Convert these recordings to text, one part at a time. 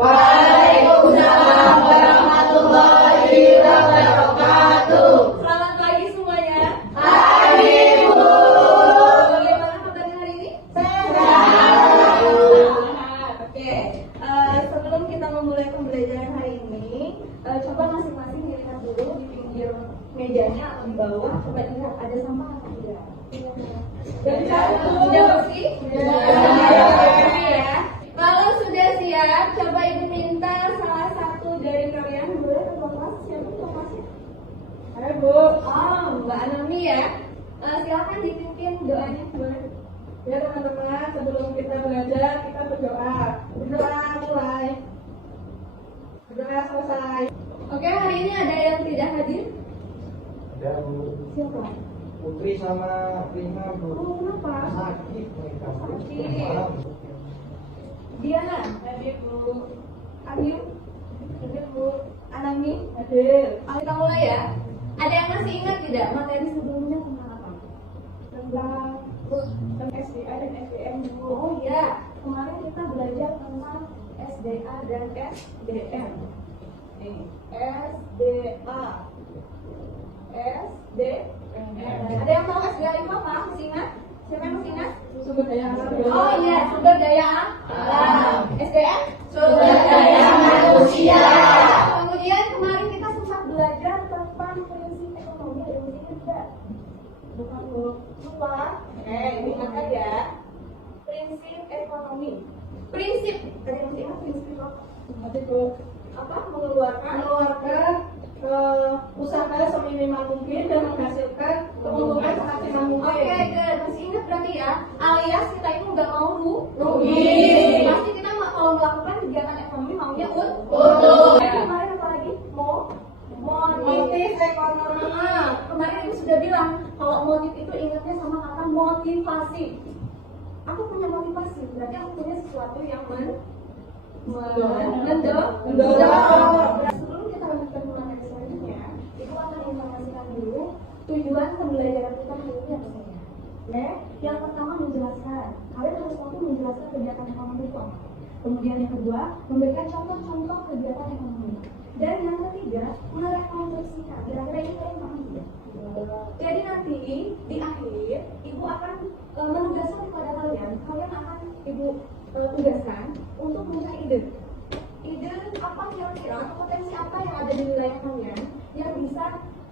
Waalaikumsalam warahmatullahi wabarakatuh. Selamat pagi semuanya. Pagi, Bu. Bagaimana kabarnya hari ini? Sehat. Oke. Sebelum kita memulai pembelajaran hari ini, coba masing-masing dilihat dulu di pinggir mejanya atau di bawah. Coba lihat ada sampah atau tidak. Dan sudah bersih? Ya. Kalau sudah siap, coba ibu minta salah satu dari kalian boleh ke kelas. Siapa ketua kelasnya? Ayo Bu. Oh, Mbak Anami ya. Silakan dipimpin doanya boleh. Ya teman-teman, sebelum kita belajar kita berdoa. Berdoa mulai. Berdoa selesai. Oke, hari ini ada yang tidak hadir? Ada Bu. Siapa? Putri sama Prima Bu. Oh, kenapa? Sakit mereka Bu. Sakit. Malam. Diana, hadir Bu. Ayu, hadir Bu. Anami, hadir. Kita mulai ya. Ada yang masih ingat tidak materi sebelumnya tentang apa? Tentang SDA dan SDM Bu. Oh iya, kemarin kita belajar tentang SDA dan SDM. Nih, SDA, SDM. Ada yang tahu SDA itu apa? Masih ingat? Siapa yang masih ingat? Sumber daya alam. Oh iya, sumber daya alam. SDM? Sumber daya manusia. Kemudian kemarin kita sempat belajar tentang prinsip ekonomi. Ada yang masih ingat tidak? Bukan Bu. Lupa? Ini ingat ya. Prinsip ekonomi. Prinsip. Ada yang masih ingat prinsip apa? Nanti Bu. Apa? Mengeluarkan Usaha seminimal mungkin dan menghasilkan keuntungan semaksimal mungkin. Oke, good. Masih ingat berarti ya? Alias kita itu nggak mau rugi. Pasti kita kalau melakukan kegiatan ekonomi maunya Untung. Kemarin apa lagi? Motif ekonomi. Kemarin ibu sudah bilang kalau motif itu ingatnya sama kata motivasi. Aku punya motivasi, berarti aku punya sesuatu yang mendorong. Sebelum kita lanjutkan materi selanjutnya, ibu akan informasikan dulu tujuan pembelajaran kita hari ini apa saja. Oke, yang pertama menjelaskan. Kalian harus mampu menjelaskan kegiatan ekonomi itu apa. Kemudian yang kedua, memberikan contoh-contoh kegiatan ekonomi. Dan yang ketiga, merekonstruksikan. Kira-kira ini kalian paham tidak? Jadi nanti di akhir, ibu akan menugaskan kepada kalian. Kalian akan ibu tugaskan untuk mencari ide. Ide apa kira-kira atau potensi apa yang ada di wilayah kalian yang bisa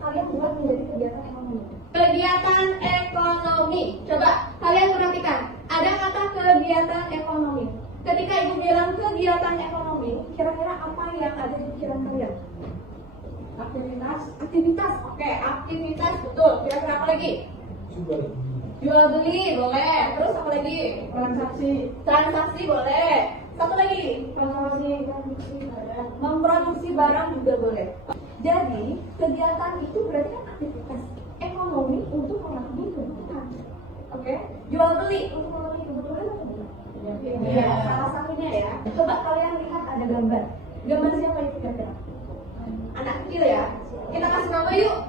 kalian buat menjadi kegiatan ekonomi. Kegiatan ekonomi. Coba kalian perhatikan. Ada kata kegiatan ekonomi. Ketika ibu bilang kegiatan ekonomi, kira-kira apa yang ada di pikiran kalian? Aktivitas. Oke, aktivitas betul. Kira-kira apa lagi? Jual beli boleh. Terus apa lagi? Transaksi boleh. Satu lagi, memproduksi barang juga boleh. Jadi kegiatan itu berarti kan aktivitas ekonomi untuk memenuhi kebutuhan. Oke, jual beli untuk memenuhi kebutuhan atau bukan? Iya, salah satunya ya. Coba kalian lihat ada gambar. Gambar siapa itu kira-kira? Anak kecil ya. Kita kasih nama yuk.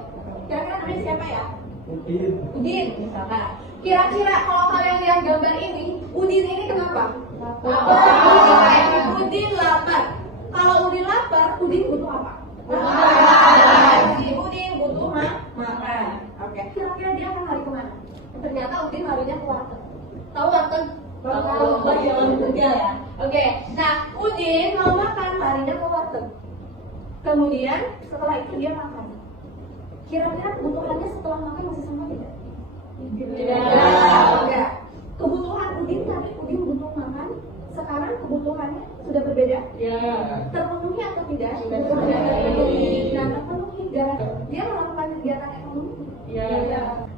Kira-kira namanya siapa ya? Udin misalkan. Kira-kira kalau kalian lihat gambar ini, Udin ini kenapa? Udin lapar. Kalau Udin lapar, Udin butuh apa? Udin butuh makan. Oke. Kira-kira dia akan lari kemana? Ternyata Udin larinya ke warteg. Tahu warteg? Tahu. Ya. Oke. Nah, Udin mau makan, larinya ke warteg. Kemudian setelah itu dia makan. Kira-kira kebutuhannya setelah makan masih sama tidak? Tidak. Kebutuhan Udin tadi Udin butuh makan. Sekarang kebutuhannya sudah berbeda. Terpenuhi atau tidak? Terpenuhi. Nah, terpenuhi gara-gara dia melakukan kegiatan ekonomi.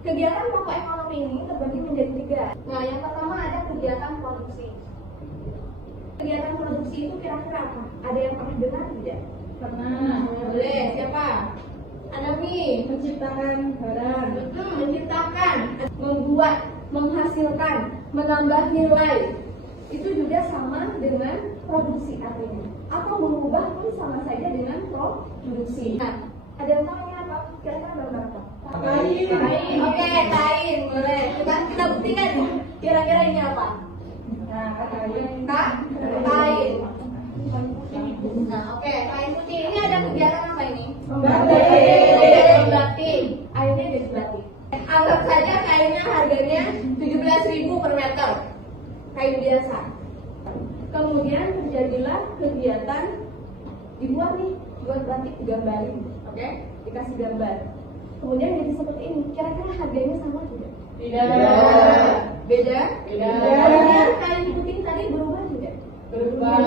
Kegiatan pokok ekonomi ini terbagi menjadi 3. Nah, yang pertama ada kegiatan produksi. Kegiatan produksi itu kira-kira apa? Ada yang pernah dengar tidak? Pernah. Boleh. Siapa? Anami. Menciptakan barang. Menciptakan, membuat, menghasilkan, menambah nilai. Itu juga sama dengan produksi artinya. Atau mengubah pun sama saja dengan produksi. Nah, ada yang tahu ini apa? Kira-kira gambar apa? Kain. Oke, kain. Boleh. Kita buktikan ya. Kira-kira ini apa? Nah, kain. Kain. Nah, oke, kain putih ini ada kegiatan apa ini? Membatik. Membatik. Airnya dari batik. Anggap saja kainnya harganya 17.000 per meter. Kain biasa. Kemudian terjadilah kegiatan dibuat nih, buat batik digambarin, oke? Dikasih gambar. Kemudian jadi seperti ini. Kira-kira harganya sama tidak? Tidak. Beda? Beda. Kemudian kain putih tadi berubah tidak? Berubah.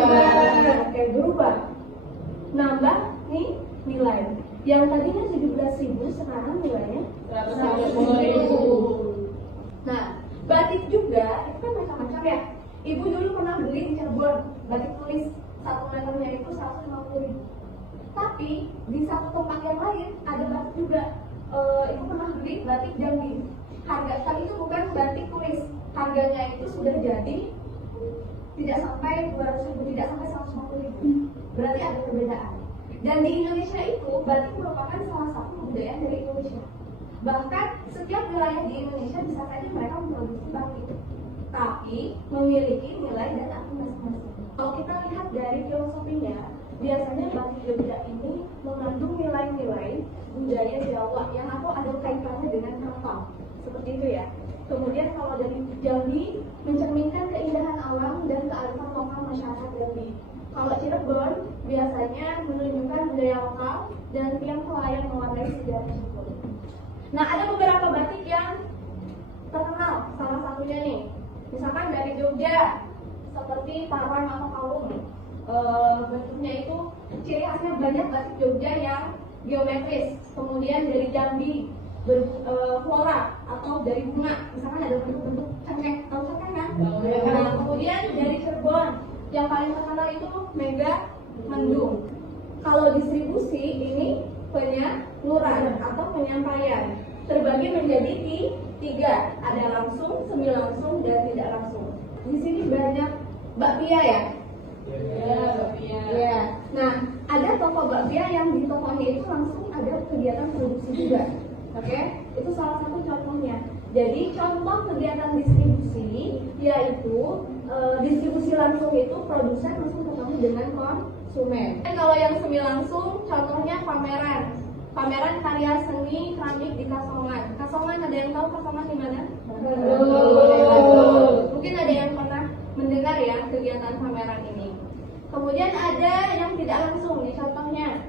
Oke, berubah. Nambah nih nilai. Yang tadinya 17.000 sekarang nilainya 150.000. Nah, batik juga itu kan macam-macam ya. Ibu dulu pernah beli di Cirebon batik tulis 1 meternya itu 150.000. Tapi di satu tempat yang lain ada batik juga. Ibu pernah beli batik Jambi. Harga kali itu bukan batik tulis. Harganya itu sudah jadi tidak sampai 200.000, tidak sampai 150.000. Berarti ada perbedaan. Dan di Indonesia itu batik merupakan salah satu kebudayaan dari Indonesia. Bahkan setiap wilayah di Indonesia bisa saja mereka memproduksi batik, tapi memiliki nilai dan arti masing-masing. Kalau kita lihat dari filosofinya, biasanya batik Jogja ini mengandung nilai-nilai budaya Jawa yang ada kaitannya dengan kapal, seperti itu ya. Kemudian kalau dari Jambi mencerminkan keindahan alam dan kearifan lokal masyarakat Jambi. Kalau Cirebon biasanya menunjukkan budaya lokal dan tiang pelayan mewarnai sejarah Cirebon. Nah, ada beberapa batik yang terkenal, salah satunya nih, misalkan dari Jogja, seperti parang atau kalung. Bentuknya itu ciri khasnya banyak batik Jogja yang geometris. Kemudian dari Jambi, flora atau dari bunga, misalkan ada bentuk-bentuk cengkeh, tahu cengkeh kan? Nah, kemudian dari Cirebon, yang paling terkenal itu mega mendung. Kalau distribusi ini penyaluran atau penyampaian terbagi menjadi 3, ada langsung, semi langsung, dan tidak langsung. Di sini banyak bakpia ya. Ya. Nah, ada toko bakpia yang di tokonya itu langsung ada kegiatan produksi juga. Oke, itu salah satu contohnya. Jadi contoh kegiatan distribusi yaitu distribusi langsung itu produsen langsung ketemu dengan konsumen. Dan kalau yang semi langsung, contohnya pameran. Pameran karya seni keramik di Kasongan. Kasongan ada yang tahu Kasongan di mana? Mungkin ada yang pernah mendengar ya kegiatan pameran ini. Kemudian ada yang tidak langsung, di contohnya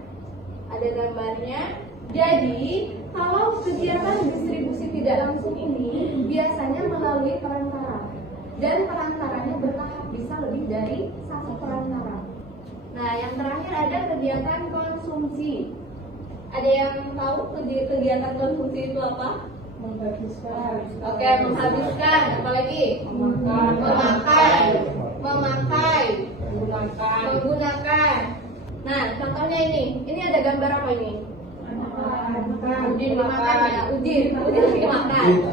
ada gambarnya. Jadi kalau kegiatan distribusi tidak langsung ini biasanya melalui perantara, dan perantaranya bertahap, bisa lebih dari 1 perantara. Nah, yang terakhir ada kegiatan konsumsi. Ada yang tahu kegiatan konsumsi itu apa? Menghabiskan. Oke, menghabiskan. Apalagi? Memakai. Menggunakan. Nah, contohnya ini. Ini ada gambar apa ini? Udin makan ya. Udin makan.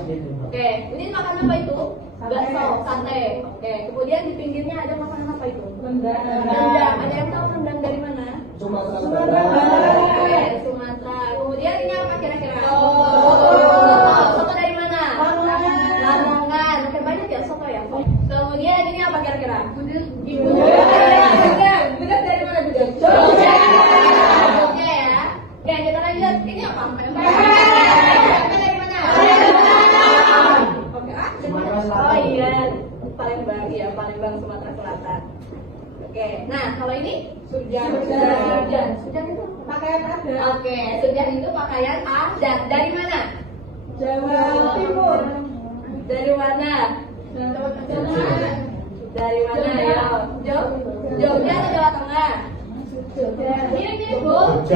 Oke, Udin makan apa itu? Bakso, sate. Oke, kemudian di pinggirnya ada makanan apa itu? Rendang. Ada yang tahu rendang dari mana? Sumatera. Oke, Sumatera. Kemudian ini apa kira-kira? Soto dari mana? Lamongan. Oke, banyak ya soto ya. Kemudian ini apa kira-kira? Gudeg dari mana gudeg? Jogja ya. Oke, kita lanjut. Ini apa? Pempek dari mana? Oke, Sumatera Selatan. oh iya, Palembang ya, Palembang Sumatera Selatan. Oke, nah kalau ini sujan itu Pakaian adat. Oke, sujan itu pakaian adat. Dari mana? Jawa Timur. Dari mana? Dari mana ya? Jogja atau Jawa Tengah? Ini Bu,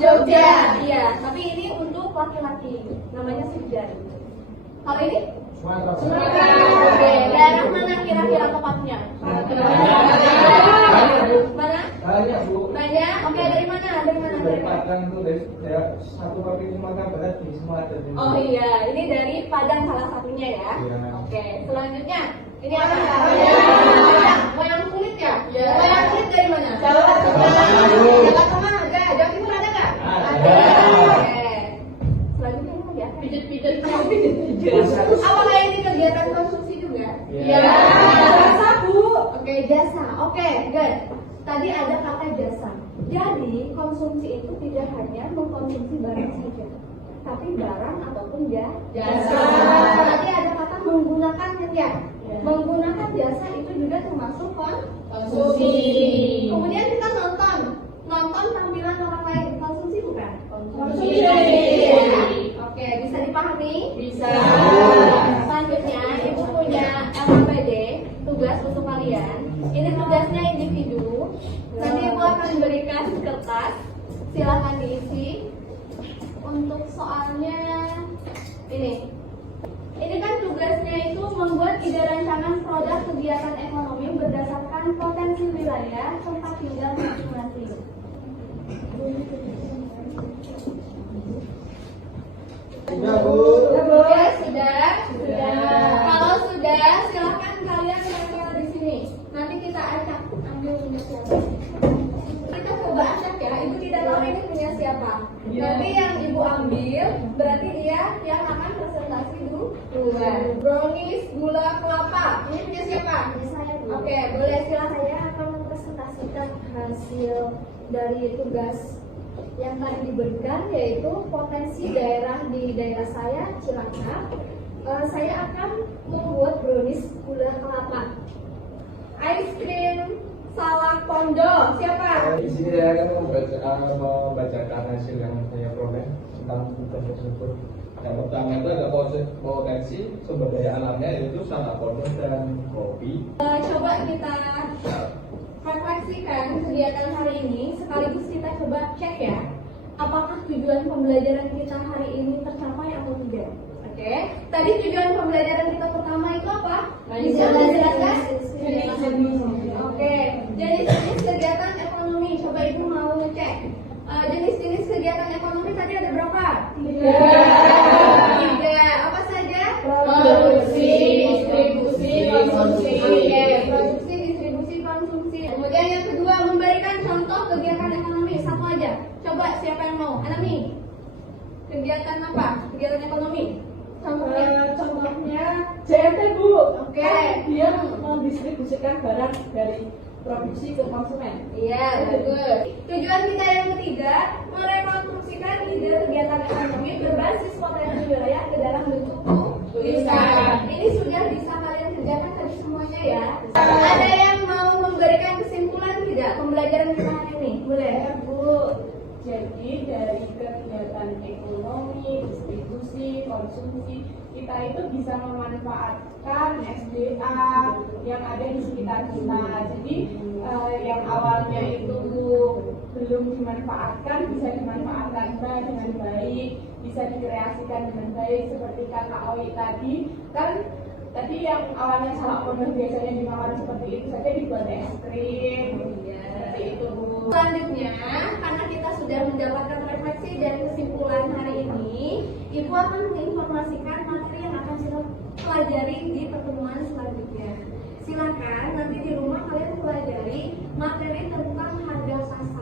Jogja. Iya, tapi ini untuk laki-laki. Namanya sujan. Kalau ini? Sumatera. Oke, daerah mana kira-kira tepatnya? Mana? Banyak Bu. Banyak. Oke, dari mana? Dari mana? Dari Padang tuh, dari satu provinsi Sumatera Barat di semua ada. Oh iya, ini dari Padang salah satunya ya. Iya. Oke, selanjutnya ini apa? Wayang kulit ya? Wayang kulit dari mana? Jawa Tengah. Jawa Tengah ada. Jawa Timur ada nggak? Ada. Oke. Selanjutnya ini apa ya? Pijet-pijet. Apakah ini kegiatan konsumsi juga? Iya. Sabu. Oke, jasa. Oke, good. Tadi ada kata jasa. Jadi konsumsi itu tidak hanya mengkonsumsi barang saja, tapi barang ataupun jasa. Tadi ada kata menggunakan ya. Menggunakan jasa itu juga termasuk konsumsi. Kemudian kita nonton tampilan orang lain, konsumsi bukan? Konsumsi. Oke, bisa dipahami? Bisa. Selanjutnya, Ibu punya LKPD, tugas untuk kalian. Ini tugasnya individu. Nanti Ibu akan berikan kertas, silakan diisi. Untuk soalnya ini. Ini kan tugasnya itu membuat ide rancangan produk kegiatan ekonomi berdasarkan potensi wilayah tempat tinggal masing-masing. Sudah, Bu. Ya, sudah. Kalau sudah, silahkan kalian tempel di sini. Nanti kita acak. Ambil punya siapa? Kita coba acak ya. Ibu tidak tahu ini punya siapa. Nanti yang Ibu ambil, berarti dia yang akan presentasi duluan. Brownies gula kelapa. Ini punya siapa? Saya Oke, boleh silakan. Saya akan mempresentasikan hasil dari tugas yang tadi diberikan, yaitu potensi daerah di daerah saya, Cilacap. Saya akan membuat brownies gula kelapa. Ice cream salak pondo. Siapa? Di sini saya akan membacakan hasil yang saya peroleh tentang tugas tersebut. Yang pertama itu ada potensi sumber daya alamnya, yaitu salak pondo dan kopi. Coba kita refleksikan kegiatan hari ini, sekaligus kita coba cek ya, apakah tujuan pembelajaran kita hari ini tercapai atau tidak. Oke, tadi tujuan pembelajaran kita pertama itu apa? Bisa dijelaskan? Oke, jenis-jenis kegiatan ekonomi. Coba Ibu mau ngecek. Jenis-jenis kegiatan ekonomi tadi ada berapa? Tiga. Apa saja? Produksi, distribusi, konsumsi. Oke, produksi, distribusi, konsumsi. Kemudian yang kedua, memberikan contoh kegiatan ekonomi. Satu aja. Coba siapa yang mau? Anami. Kegiatan apa? Kegiatan ekonomi. Contohnya JMT, Bu. Oke. Kan dia mendistribusikan barang dari produksi ke konsumen. Iya, betul. Tujuan kita yang ketiga, merekonstruksikan ide kegiatan ekonomi berbasis potensi wilayah ke dalam bentuk tulisan. Ini sudah bisa kalian kerjakan tadi semuanya ya. Ada yang mau memberikan kesimpulan tidak pembelajaran kita hari ini? Boleh, Bu. Jadi dari kegiatan ekonomi, distribusi, konsumsi, kita itu bisa memanfaatkan SDA yang ada di sekitar kita. Jadi yang awalnya itu belum dimanfaatkan bisa dimanfaatkan dengan baik, bisa dikreasikan dengan baik seperti kata Oi tadi. Kan tadi yang awalnya salak pondo biasanya dimakan seperti itu saja dibuat es krim. Seperti itu, Bu. Selanjutnya, karena kita sudah mendapatkan refleksi dan kesimpulan hari ini, Ibu akan menginformasikan materi yang akan kita pelajari di pertemuan selanjutnya. Silakan nanti di rumah kalian pelajari materi tentang harga sasar.